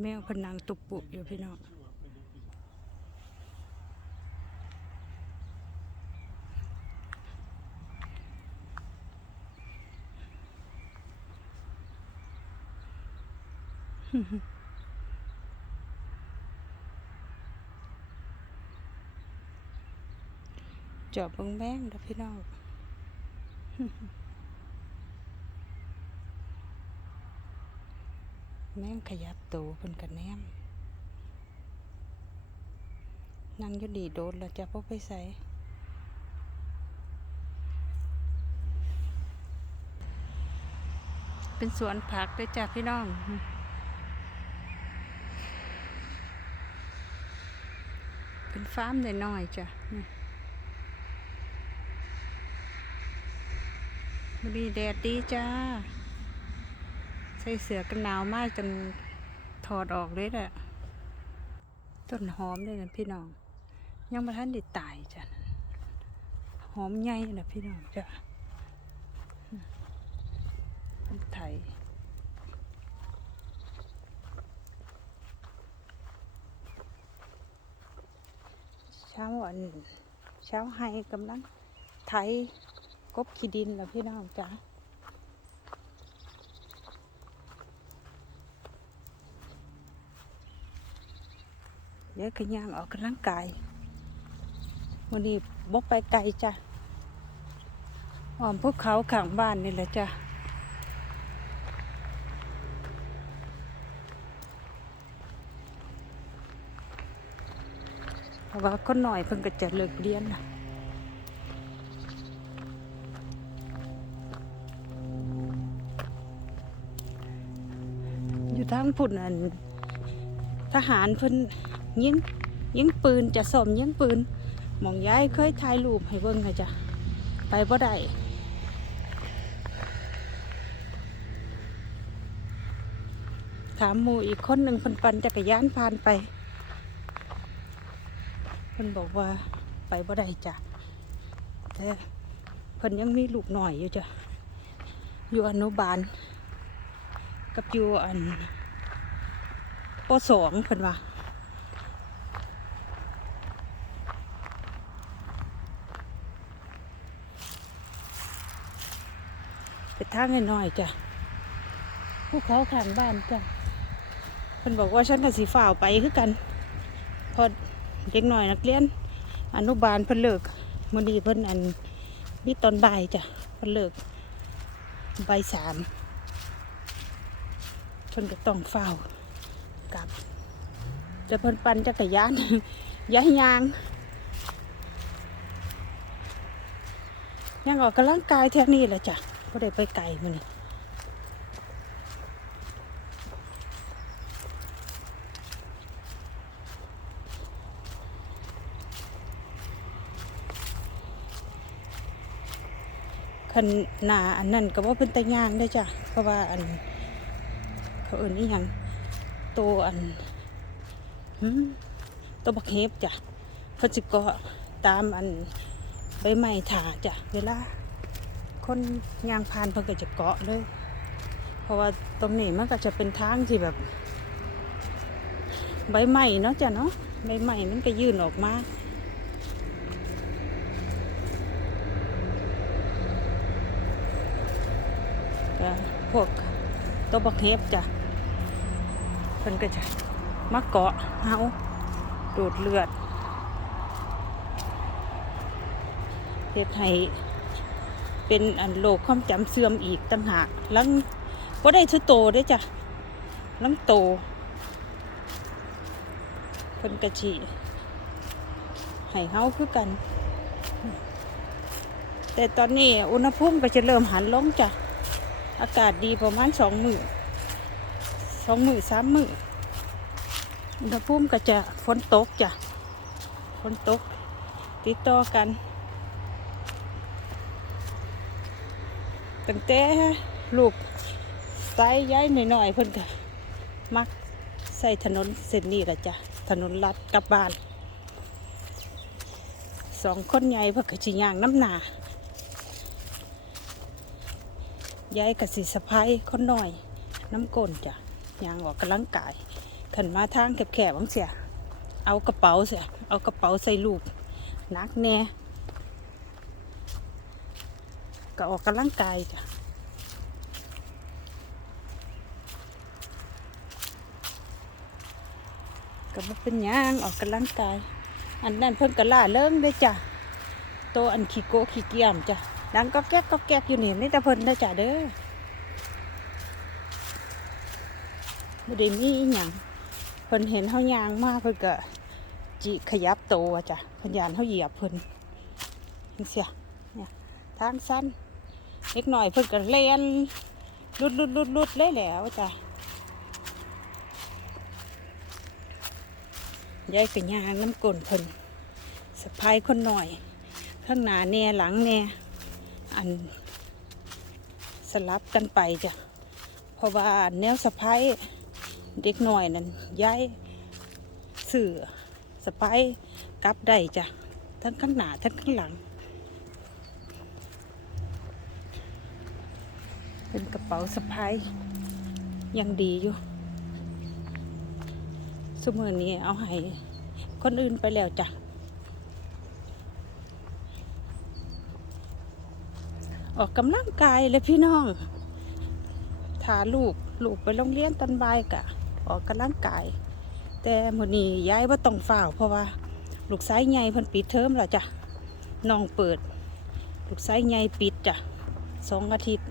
แมวพนังตุบปุบอยู่พี่น้องจอบเบิ่งแมงเด้อพี่น้อง แม่งขยับตัวเพิ่นกันแนมนั่งยู่ดีโดนแล้วจะพ่อไปใส่เป็นสวนผักด้วยจ้ะพี่น้อง เป็นฟาร์มน้อยๆจ้ะนี่วันนี้แดดดีจ้า ส่เสื้อกันหนาวมากจนถอดออกเลยแหละต้นหอมเลยนะพี่น้อง ยังมาทันได้ตายจ้ะหอมใหญ่นะพี่น้องจ้ะต้นไทยเช้าอันเช้าไฮกำลังไทยกบขี้ดินแล้วพี่น้องจ้ะ เดี๋ยวก็ย่างออกกำลังกายวันนี้บกไปไกลจ้ะอ้อมภูเขาข้างบ้านนี่แหละจ้ะเพราะว่าคนหน่อยเพิ่งก็จะเลิกเรียนนะอยู่ทางพุ่นอันทหารเพิ่น ยิงยิงปืนจะสมยิงปืนมองย้ายเคยถ่ายรูปให้เบิ่งนะจ้ะไปบ่ได้ถามมูอีกคนหนึ่งเพิ่นปั่นจักรยานผ่านไปเพิ่นบอกว่าไปบ่ได้จ้ะแต่เพิ่นยังมีลูกหน่อยอยู่จ้ะอยู่อนุบาล กับอยู่อันปสองเพิ่นว่า ไปทางหน้อยๆจ้ะภูเขาข้างบ้านจ้ะเพิ่นบอกว่าฉันกับสีฝ่าวไปคือกัน พอเด็กหน่อยนักเรียน อนุบาลเพิ่นเลิกมื้อนี้เพิ่นอันมีตอนบ่ายจ้ะเพิ่นเลิกบ่ายสามเพิ่นก็ต้องเฝ้าวกลับจะเพิ่นปั่นจักรยานย้ายยางยังออกกำลังกายแถวนี้แหละจ้ะ ก็ได้ไปไกลมื้อนี้คันหนาอันนั้นก็ว่าเพิ่นต่ย่างได้จ้ะเพราะว่าอัน เขาเอิ่นอีหยังโตอันหืมตัวบักเฮฟจ้ะเพิ่นสิเกาะตามอันใบไม้ถาจ้ะเวลา คนยางพานเพิ่นก็จะเกาะเลย เพราะว่าตรงนี้มันก็จะเป็นทางที่แบบ ใบไม้เนาะจ้ะเนาะใบไม้มันก็ยื่นออกมาพวกตัวบักเฮฟจ้ะเพิ่นก็จะมาเกาะเฮาดูดเลือดเหตุให้ เป็นอันโรคความจำเสื่อมอีกต่างหากลังก็ได้ชุดโตได้จ้ะลังโตเพิ่นกระชีให้เฮาคือกัน แต่ตอนนี้อุณหภูมิก็จะเริ่มหันลงจ้ะ อากาศดีประมาณสองมือสองมือสามมืออุณหภูมิก็จะฝนตกจ้ะฝนตกติดต่อกัน ตั้งแต่ลูกสายย้ายหน่อยๆเพิ่นก็มักใส่ถนนเส้นนี้ละจ้ะถนนลัดกลับบ้านสองคนใหญ่เพิ่นก็สิย่างน้ำหนายายกับสิสะพายคนหน่อยน้ำก้นจ้ะย่างออกกำลังกายขันมาทางแคบๆบังเสียเอากระเป๋าเสียเอากระเป๋าใส่ลูกนักแน่ ก็ออกกำลังกายจ้ะก็บ่เป็นหยังออกกำลังกาย อันนั้นเพิ่นก็ล่าเริงเด้จ้ะโตอันขี้โกขี้เกียมจ้ะดังก็แก๊กก็แก๊กอยู่นี่นี่แต่เพิ่นเด้จ้ะเด้อบ่ได้มีอีหยังเพิ่นเห็นเฮายางมากเพิ่นก็จิขยับโตวจ้ะเพิ่นยานเฮาเหยียบเพิ่นจังเสียเนี่ยทางสั้น เล็กหน่อยเพิ่นก็เล่นลุดลุดลุดลุดเลยแล้วจ้ะยายกับยางน้ำกลนเพิ่นสะพายคนหน่อย ข้างหน้าแน่หลังแน่อันสลับกันไปจ้ะเพราะว่าแนวสะพายเด็กหน่อยนั่นยายเสือสะพายกลับได้จ้ะทั้งข้างหน้าทั้งข้างหลัง เป็นกระเป๋าสะพายยังดีอยู่สมือนี้เอาให้คนอื่นไปแล้วจ้ะออกกำลังกายเลยพี่น้องถาลูกลูกไปโรงเรียนตอนบ่ายกะ ออกกำลังกาย แต่มื้อนี้ย้ายว่าต้องฝ้าวเพราะว่า ลูกสายใหญ่เพิ่นปิดเทอมแล้วจ้ะน้องเปิด ลูกสายใหญ่ปิดจ้ะสองอาทิตย์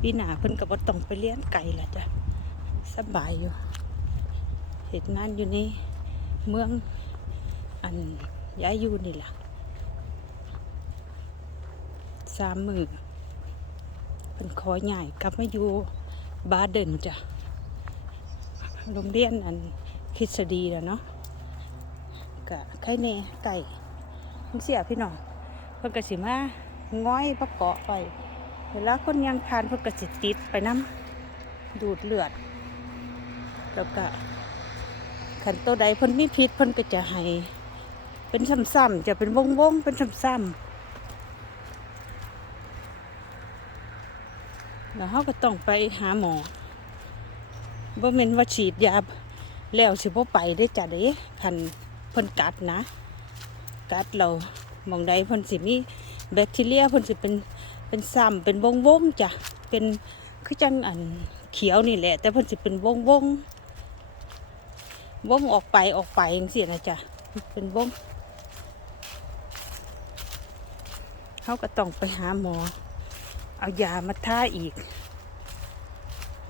ปีหน้าเพิ่นก็บ่ต้องไปเลี้ยงไก่ละจ้ะสบายอยู่เหตุงานอยู่ในเมืองอันย้ายอยู่นี่ล่ะสามมือเพิ่นขอใหญ่กลับมาอยู่บาเดนจ้ะโรงเรียนอันทฤษฎีแล้วเนาะกะไข่เนไก่เสียพี่น้องเพิ่นก็สิมาง้อยประเกาะไป เวลาคนยังทานเพิ่นก็สิติดไปน้ำดูดเลือด แล้วก็ขันตัวใดเพิ่นมีพิษเพิ่นก็จะให้เป็นซ้ำๆจะเป็นวงๆเป็นซ้ำๆแล้วเขาก็ต้องไปหาหมอบ่แม่นว่าฉีดยาแล้วสิบ่ไปได้จ้ะเด้คันเพิ่นกัดนะ กัดเรามองใดเพิ่นสิมีแบคทีเรียเพิ่นสิเป็น เป็นซ้ำเป็นวงวงๆจ้ะเป็นคือจังอันเขียวนี่แหละ แต่เพิ่นสิเป็นวงวงวงออกไปออกไปจังซี่นะจ้ะเป็นวงเขาก็ต้องไปหาหมอ เอายามาท่าอีก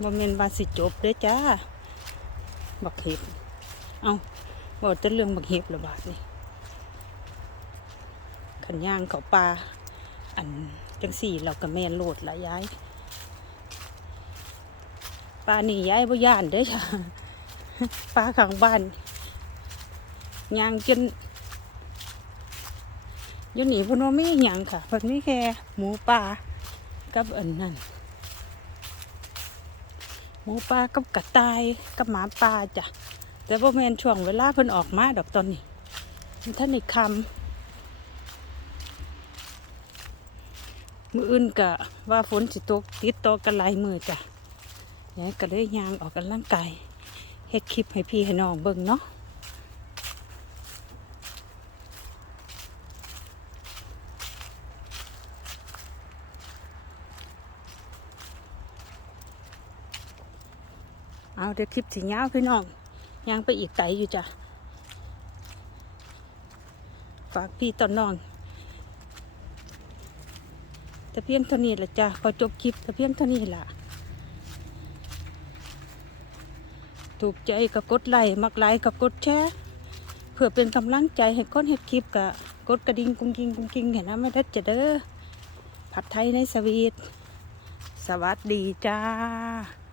บ่แม่นว่าสิจบเด้อจ้า บักเห็บ เอาบอกจะเรื่องบักเห็บระบาดนี่ขันย่างเขาปลาอัน จังสี่เราก็แมนโหลดละย้ายปลาหนีย้ายบ่ย่านเด้อจ้ะปลาข้างบ้านย่างจนยู่นี่เพิ่นว่ามีหยังค่ะเพิ่นมีแค่หมูปลากับอันนั้นหมูปลากับกระต่ายกับหมาป่าจ้ะแต่บ่แม่นช่วงเวลาเพิ่นออกมาดอกตอนนี้ท่านในคำ มืออื่นกะว่าฝนสิตกติดต่อกันหลายมือจ้ะยายก็เลยยางออกกำลังกายเฮ็ดคลิปให้พี่ให้น้องเบิ่งเนาะเอาเดี๋ยวคลิปสิยาวพี่น้องยางไปอีกไกลอยู่จ้ะ ฝากพี่ต่อน้อง แต่เพียงเท่านี้แหละจ้ะพอจบคลิปแต่เพียงเท่านี้ละถูกใจก็กดไลค์มักไลค์ก็กดแชร์เพื่อเป็นกำลังใจให้ก้นเห็ดคลิปก็กดกระดิ่งกุ้งกิ้งกุ้งกิ้งเห็นนะไม่ได้จะเด้อผัดไทยในสวีทสวัสดีจ้า